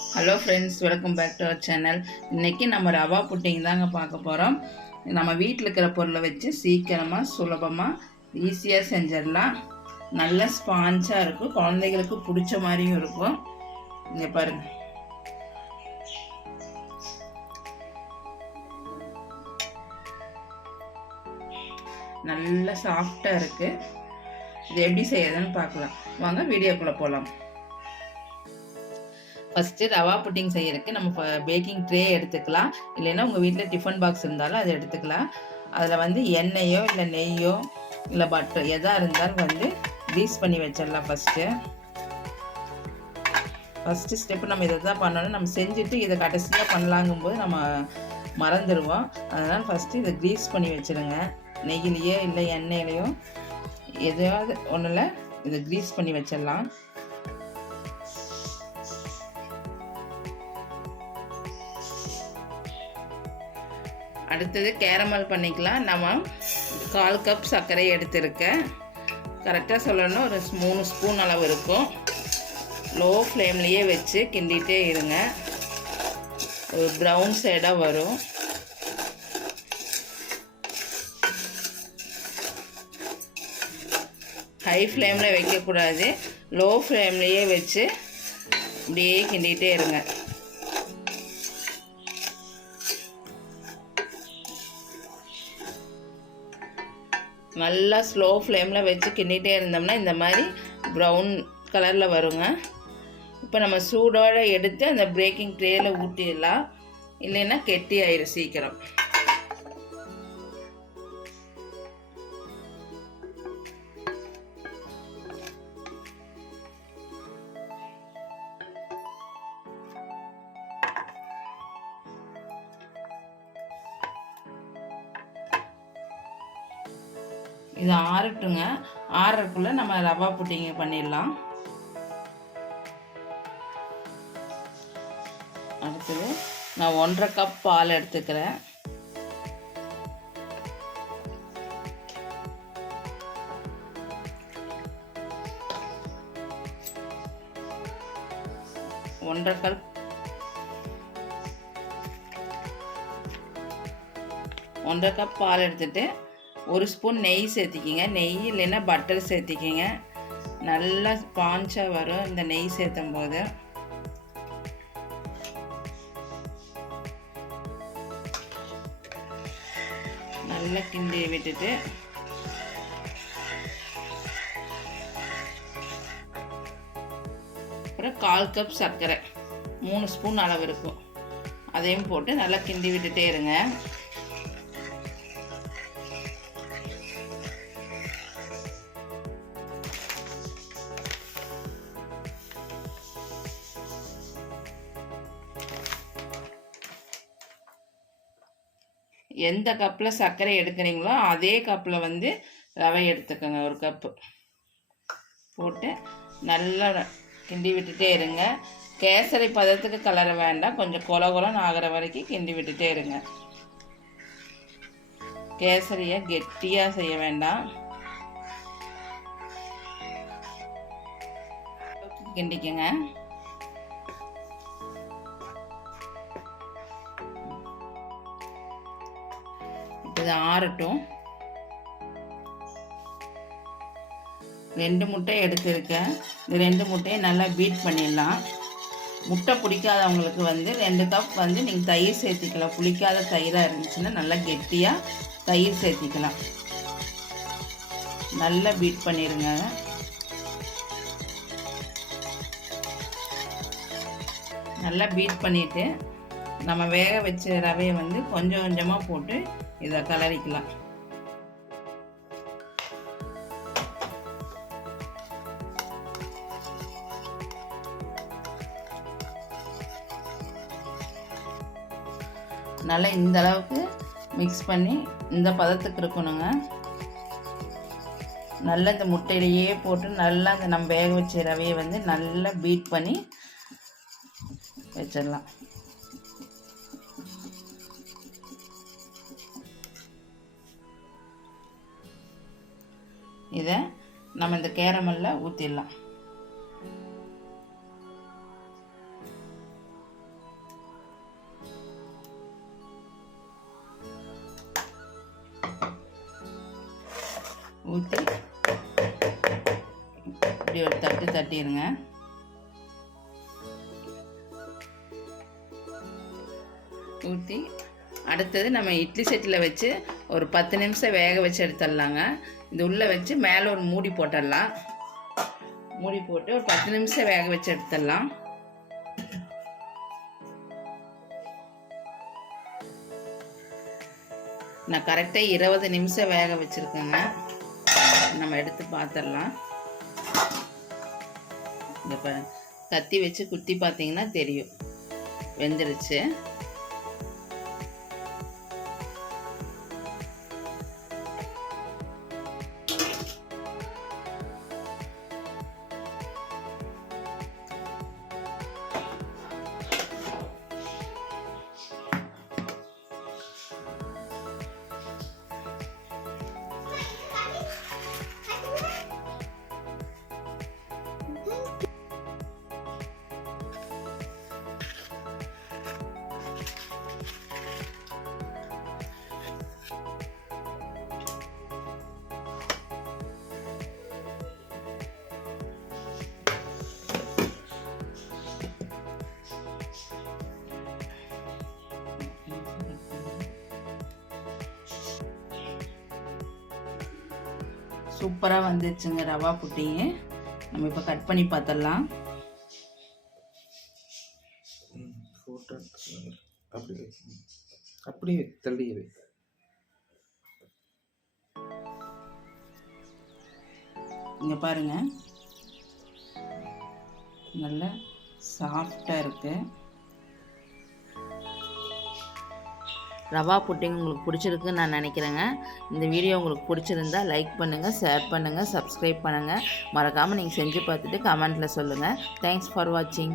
Hello friends, welcome back to our channel. இன்றைக்கி நம்ம rava pudding தாங்க பார்க்க போகிறோம். நம்ம வீட்டில் இருக்கிற பொருளை வச்சு சீக்கிரமாக சுலபமாக ஈஸியாக செஞ்சிடலாம். நல்ல ஸ்பான்ஸாக இருக்கும், குழந்தைகளுக்கு பிடிச்ச மாதிரியும் இருக்கும். இங்கே பாருங்கள், நல்ல சாஃப்டாக இருக்குது. இது எப்படி செய்யறதுன்னு பார்க்கலாம் வாங்க, வீடியோக்குள்ளே போகலாம். ஃபஸ்ட்டு ரவா புட்டிங் செய்யறதுக்கு நம்ம பேக்கிங் ட்ரே எடுத்துக்கலாம். இல்லைன்னா உங்கள் வீட்டில் டிஃபன் பாக்ஸ் இருந்தாலும் அதை எடுத்துக்கலாம். அதில் எண்ணெயோ இல்லை நெய்யோ இல்லை பட்டர் எதாக இருந்தாலும் க்ரீஸ் பண்ணி வச்சிடலாம். ஃபஸ்ட்டு ஸ்டெப்பு நம்ம இதை தான் பண்ணணும். நம்ம செஞ்சுட்டு இதை கடைசியாக பண்ணலாங்கும்போது நம்ம மறந்துடுவோம். அதனால் ஃபஸ்ட்டு இதை க்ரீஸ் பண்ணி வச்சுருங்க. நெய்யிலையோ இல்லை எண்ணெயிலையோ எதையாவது ஒன்றில் இதை க்ரீஸ் பண்ணி வச்சிடலாம். அடுத்தது கேரமல் பண்ணிக்கலாம். நம்ம 1/4 கப் சர்க்கரை எடுத்துருக்கேன். கரெக்டாக சொல்லணும்னா ஒரு 3 ஸ்பூன் அளவு இருக்கும். லோ ஃப்ளேம்லேயே வச்சு கிண்டிகிட்டே இருங்க. ஒரு ப்ரௌன் ஷேடாக வரும். ஹை ஃப்ளேமில் வைக்கக்கூடாது, லோ ஃப்ளேம்லேயே வச்சு அப்படியே கிண்டிகிட்டே இருங்க. நல்லா ஸ்லோ ஃப்ளேமில் வச்சு கிண்டிகிட்டே இருந்தோம்னா இந்த மாதிரி ப்ரௌன் கலரில் வருங்க. இப்போ நம்ம சூடோடு எடுத்து அந்த பேக்கிங் ட்ரேயில் ஊற்றிடலாம். இல்லைன்னா கெட்டி ஆயிடும் சீக்கிரம். இது ஆறட்டுங்க. ஆறக்குள்ளே நம்ம ரவா புட்டிங் பண்ணிடலாம். அடுத்தது நான் 1/2 கப் பால் எடுத்துக்கிறேன். ஒன்றரை கப் பால் எடுத்துட்டு 1 ஸ்பூன் நெய் சேர்த்திக்கிங்க. நெய் இல்லைன்னா பட்டர் சேர்த்திக்கிங்க. நல்லா ஸ்பான்ஸாக வரும் இந்த நெய் சேர்த்தும் போது. நல்லா கிண்டி விட்டுட்டு அப்புறம் 1/4 கப் சர்க்கரை 3 ஸ்பூன் அளவு இருக்கும். அதையும் போட்டு நல்லா கிண்டி விட்டுட்டே இருங்க. எந்த கப்பில் சர்க்கரை எடுக்கிறீங்களோ அதே கப்பில் ரவை எடுத்துக்கோங்க. 1 கப்பு போட்டு நல்லா கிண்டி விட்டுட்டே இருங்க. கேசரி பதத்துக்கு கலர வேண்டாம், கொஞ்சம் கொலன்னு ஆகிற வரைக்கும் கிண்டி விட்டுட்டே இருங்க. கேசரியை கெட்டியாக செய்ய வேண்டாம், கிண்டிக்கங்க. இது ஆறட்டும். 2 முட்டை எடுத்துருக்கேன். இந்த 2 முட்டையை நல்லா பீட் பண்ணிடலாம். முட்டை பிடிக்காதவங்களுக்கு 2 கப் நீங்கள் தயிர் சேர்த்திக்கலாம். புளிக்காத தயிராக இருந்துச்சுன்னா நல்லா கெட்டியாக தயிர் சேர்த்திக்கலாம். நல்லா பீட் பண்ணிடுங்க. நல்லா பீட் பண்ணிவிட்டு நம்ம வேக வச்ச ரவையை கொஞ்சம் கொஞ்சமாக போட்டு இதை கலரிக்கலாம். நல்லா இந்த அளவுக்கு மிக்ஸ் பண்ணி இந்த பதத்துக்கு இருக்கணுங்க. நல்லா இந்த முட்டையிலேயே போட்டு நல்லா இந்த நம்ம வேக வச்ச ரவையை நல்லா பீட் பண்ணி வச்சிடலாம். இதை நம்ம இந்த கேரமல்ல ஊற்றிடலாம். ஊற்றி இப்படி ஒரு தட்டு தட்டிடுங்க. ஊற்றி அடுத்தது நம்ம இட்லி செட்டில் வச்சு ஒரு 10 நிமிஷம் வேக வச்சு எடுத்துடலாங்க. இது உள்ளே வச்சு மேலே ஒரு மூடி போட்டுடலாம். மூடி போட்டு ஒரு 10 நிமிஷம் வேக வச்சு எடுத்துடலாம். நான் கரெக்டாக 20 நிமிஷம் வேக வச்சுருக்கேங்க. நம்ம எடுத்து பார்த்துடலாம். இந்த கத்தி வச்சு குத்தி பார்த்தீங்கன்னா தெரியும் வெந்துருச்சு. சூப்பராக வந்துருச்சுங்க ரவா புட்டிங்க. நம்ம இப்போ கட் பண்ணி பார்த்துடலாம். அப்படியே தள்ளி இங்கே பாருங்க, நல்லா சாஃப்டாக இருக்குது. ரவா புட்டிங் உங்களுக்கு பிடிச்சிருக்குன்னு நான் நினைக்கிறேங்க. இந்த வீடியோ உங்களுக்கு பிடிச்சிருந்தா லைக் பண்ணுங்கள், ஷேர் பண்ணுங்கள், சப்ஸ்கிரைப் பண்ணுங்கள். மறக்காமல் நீங்கள் செஞ்சு பார்த்துட்டு கமெண்ட்டில் சொல்லுங்கள். தேங்க்ஸ் ஃபார் வாட்சிங்.